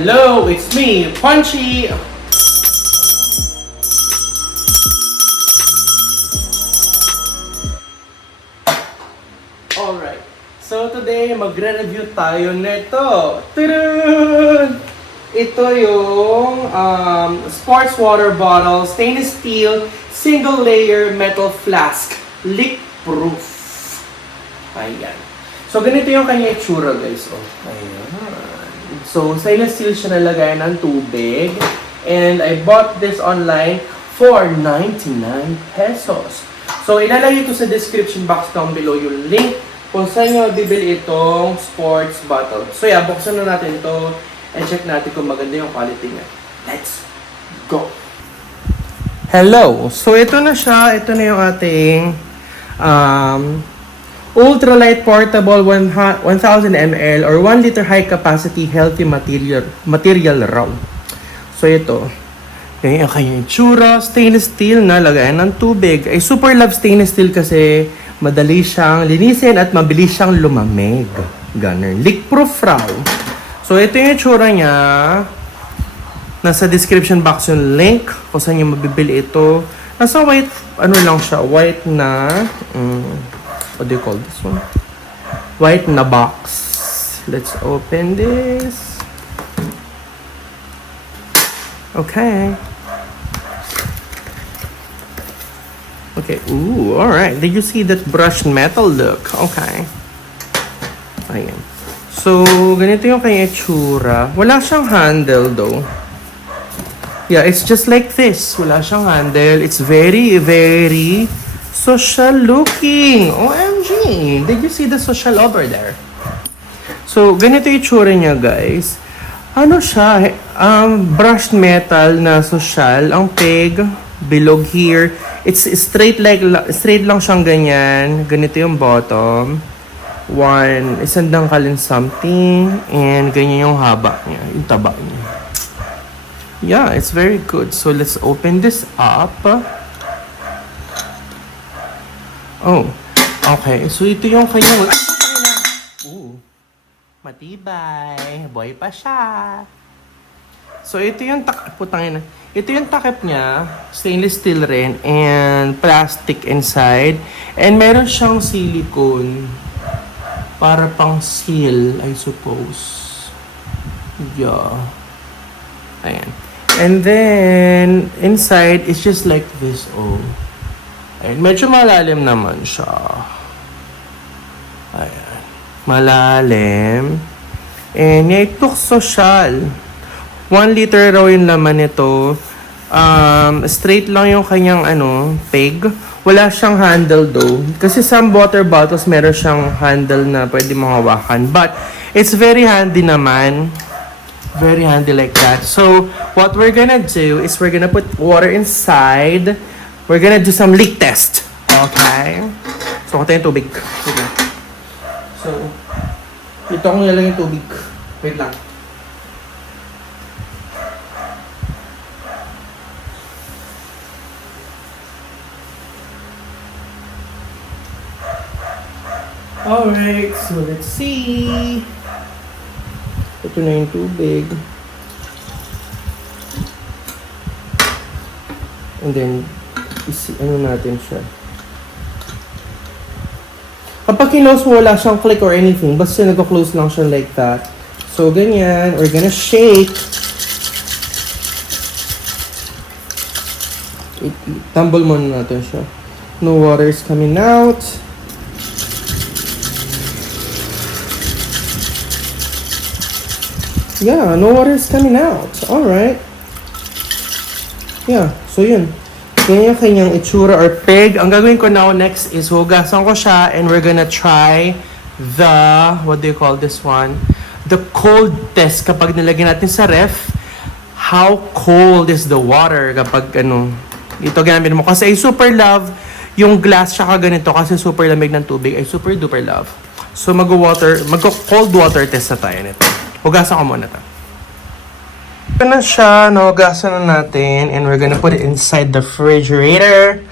Hello, it's me, Punchy! Alright, so today magre-review tayo nito. Tudun! Ito yung sports water bottle, stainless steel, single layer metal flask, leak proof. Ayan. So ganito yung kanya itsura guys. Oh, ayan. So, stainless steel siya nalagay ng tubig. And I bought this online for 99 pesos. So, ilalagay ko sa description box down below yung link kung saan nyo bibili itong sports bottle. So, yeah, buksan na natin to and check natin kung maganda yung quality niya. Let's go! Hello! So, ito na siya. Ito na yung ating ultralight portable 1000 ml or 1 liter high capacity healthy material raw. So ito, yung kanyang itsura, stainless steel na lagayan ng tubig. Ay super love stainless steel kasi madali siyang linisin at mabilis siyang lumamig. Ganun. Leak proof raw. So ito yung itsura niya. Nasa description box yung link kung saan yung mabibili ito. Nasa white, ano lang siya, white na what do you call this one? White na box. Let's open this. Okay. Okay. Ooh, alright. Did you see that brushed metal look? Okay. Ayan. So, ganito yung kanya itsura. Wala siyang handle though. Yeah, it's just like this. Wala siyang handle. It's very, very social looking. OMG! Did you see the social over there? So, ganito yung itsura niya, guys. Ano siya? Brushed metal na social. Ang peg, bilog here. It's straight lang siyang ganyan. Ganito yung bottom. Isang dangkalin something. And ganyan yung haba niya. Yung taba niya. Yeah, it's very good. So, let's open this up. Oh, okay. So, ito yung kanyang... matibay. Boy pa siya. So, ito yung putangin na. Ito yung takip niya. Stainless steel rin. And plastic inside. And meron siyang silicone. Para pang seal, I suppose. Yeah. Ayan. And then, inside, it's just like this, oh. Ayan, medyo malalim naman siya. Ayan. Malalim. And ito social. 1 liter raw yung laman nito. Straight lang yung kanyang peg. Wala siyang handle though. Kasi some water bottles meron siyang handle na pwede mong hawakan. But, it's very handy naman. Very handy like that. So, what we're gonna do is we're gonna put water inside. We're gonna do some leak test. Okay? So, ito yung tubig. Okay. So, ito akong nilalang yung tubig. Wait lang. Alright, so let's see. Ito na yung tubig. And then, natin siya. Kapag kinose mo, wala siyang click or anything. Basta nag-close lang siya like that. So, ganyan. We're gonna shake. Tumble muna natin siya. No water is coming out. Yeah, no water is coming out. Alright. Yeah, so yun. Ganyan yung kanyang itsura or peg. Ang gagawin ko now next is hugasan ko siya and we're gonna try the, what do you call this one? The cold test kapag nilagyan natin sa ref. How cold is the water kapag ito gamit mo. Kasi I super love yung glass siya ganito kasi super lamig ng tubig. I super duper love. So mag-cold water test na tayo nito. Hugasan ko muna ito. Ito na siya, nahugasan na natin and we're gonna put it inside the refrigerator.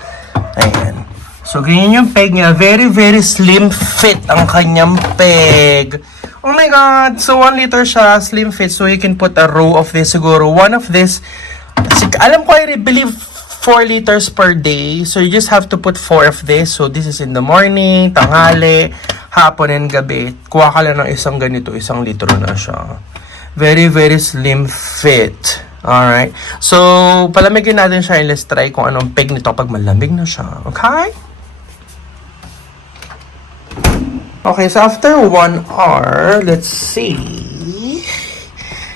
Ayan. So, ganyan yung peg niya. Very, very slim fit ang kanyang peg. Oh my God! So, 1 liter siya, slim fit. So, you can put a row of this. Siguro, one of this. Alam ko, I believe 4 liters per day. So, you just have to put 4 of this. So, this is in the morning, tanghali, hapon, and gabi. Kuha ka lang ng isang ganito, 1 litro na siya. Very, very slim fit. Alright. So, palamigin natin siya and let's try kung anong peg nito pag malamig na siya. Okay? Okay, so after 1 hour, let's see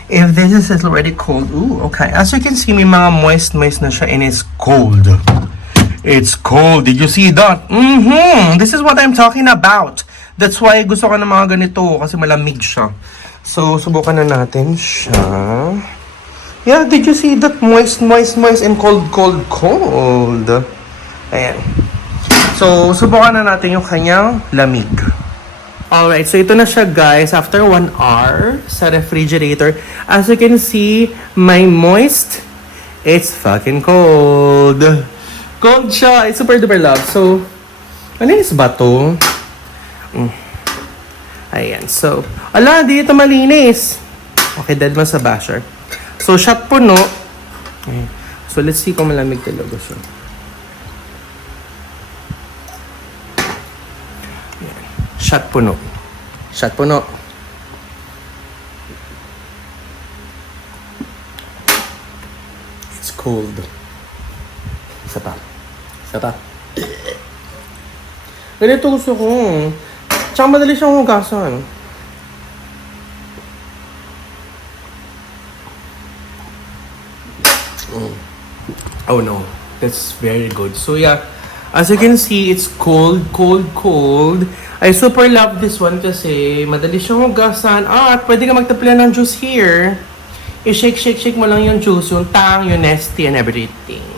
if this is already cold. Ooh, okay. As you can see, may mga moist na siya and it's cold. It's cold. Did you see that? This is what I'm talking about. That's why gusto ko ng mga ganito kasi malamig siya. So, subukan na natin siya. Yeah, did you see that? Moist, and cold. Ayan. So, subukan na natin yung kanyang lamig. Alright, so ito na siya guys. After 1 hour sa refrigerator. As you can see, my moist, it's fucking cold. Cold siya. It's super duper love. So, ano is ba to? Ayan, so, ala, di ito malinis. Okay, dead man sa basher. So, shot puno. Okay. So, let's see kung malamig talaga siya. Ayan. Shot puno. Shot puno. It's cold. Isa pa. Ganito gusto ko. Tsaka madali siyang hugasan. Oh no, that's very good. So yeah, as you can see, it's cold. I super love this one kasi madali siyang hugasan. At pwede ka magtapla ng juice here. I-shake mo lang yung juice, yung tang, yung nesty, and everything.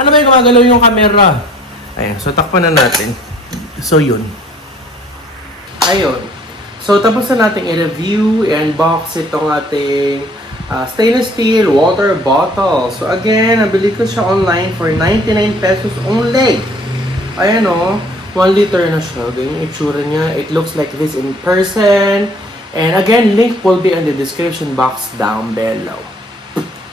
Ano ba yung gumagalaw yung camera? Ayan, so takpan na natin. So yun. Ayun. So, tapos na natin i-review and box itong ating stainless steel water bottle. So, again, nabili ko siya online for 99 pesos only. Ayan o. 1 liter na siya. Ganyan yung itsura niya. It looks like this in person. And again, link will be in the description box down below.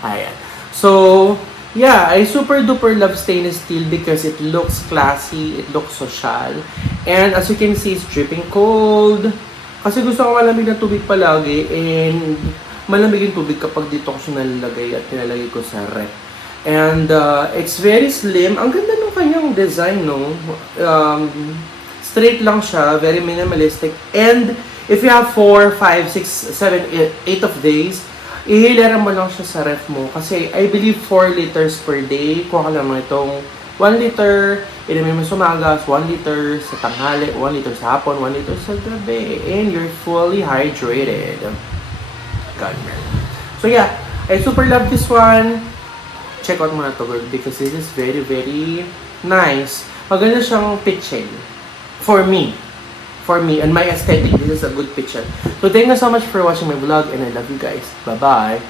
Ayan. So, yeah, I super duper love stainless steel because it looks classy, it looks social. And as you can see, it's dripping cold. Kasi gusto ko malamig na tubig palagi and malamig yung tubig kapag dito ko siya nalalagay at nilalagay ko sa ref. And it's very slim. Ang ganda ng kanyang design, no? Straight lang siya, very minimalistic. And if you have 4, 5, 6, 7, 8 of days, ihilera mo lang siya sa ref mo. Kasi I believe 4 liters per day. Kuha ka lang mo itong 1 liter, inumin mo sa umaga, 1 liter sa tanghali, 1 liter sa hapon, 1 liter sa gabi. And you're fully hydrated. God, man. So yeah, I super love this one. Check out mo na to, girl, because this is very, very nice. Maganda siyang pitching. For me, and my aesthetic, this is a good picture. So thank you so much for watching my vlog and I love you guys. Bye-bye.